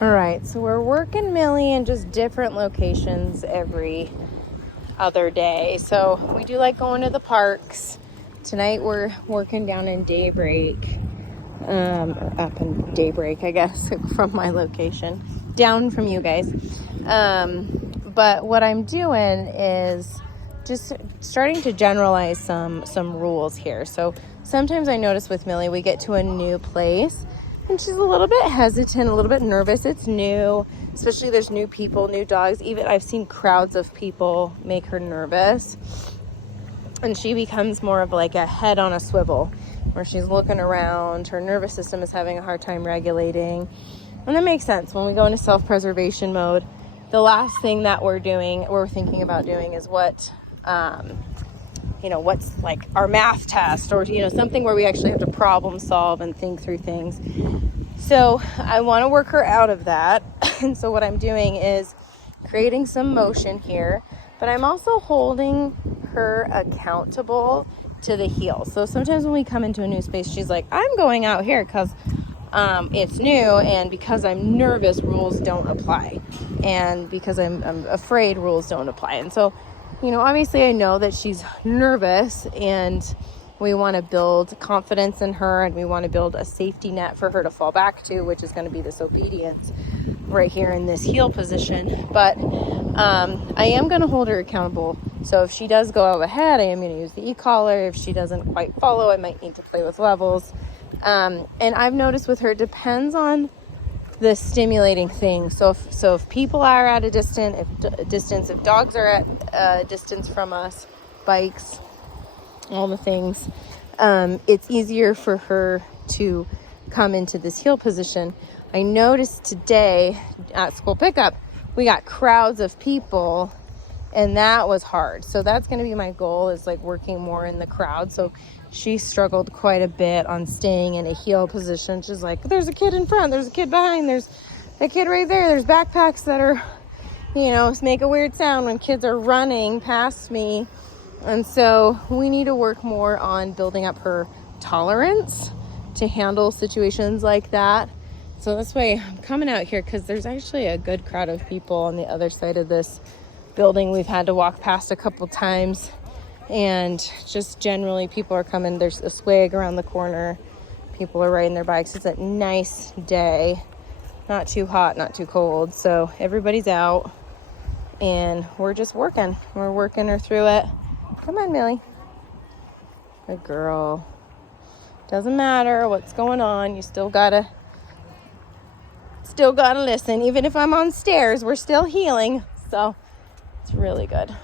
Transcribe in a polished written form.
All right, so we're working Millie in just different locations every other day. So we do like going to the parks. Tonight we're working down in Daybreak, or up in Daybreak, I guess, from my location, down from you guys. But what I'm doing is just starting to generalize some rules here. So sometimes I notice with Millie, we get to a new place and she's a little bit hesitant, a little bit nervous. It's new, especially there's new people, new dogs. Even I've seen crowds of people make her nervous. And she becomes more of like a head on a swivel where she's looking around. Her nervous system is having a hard time regulating. And that makes sense. When we go into self-preservation mode, the last thing that we're thinking about doing is what's like our math test or, something where we actually have to problem solve and think through things. So I want to work her out of that. And so what I'm doing is creating some motion here, but I'm also holding her accountable to the heel. So sometimes when we come into a new space, she's like, I'm going out here because it's new, and because I'm nervous, rules don't apply. And because I'm afraid, rules don't apply. And so, obviously I know that she's nervous and we want to build confidence in her and we want to build a safety net for her to fall back to, which is going to be this obedience right here in this heel position. But I am going to hold her accountable. So if she does go out ahead, I am going to use the e-collar. If she doesn't quite follow, I might need to play with levels. And I've noticed with her, it depends on the stimulating thing. So if people are at a distance, if dogs are at a distance from us, bikes, all the things, it's easier for her to come into this heel position. I noticed today at school pickup, we got crowds of people and that was hard. So that's going to be my goal, is like working more in the crowd. So she struggled quite a bit on staying in a heel position. She's like, there's a kid in front, there's a kid behind, there's a kid right there, there's backpacks that are, make a weird sound when kids are running past me. And so we need to work more on building up her tolerance to handle situations like that. So that's why I'm coming out here, because there's actually a good crowd of people on the other side of this building. We've had to walk past a couple times, and just generally people are coming. There's a swag around the corner. People are riding their bikes. It's a nice day, not too hot, not too cold. So everybody's out and we're just working. We're working her through it. Come on, Millie. Good girl. Doesn't matter what's going on. You still gotta listen. Even if I'm on stairs, we're still healing. So it's really good.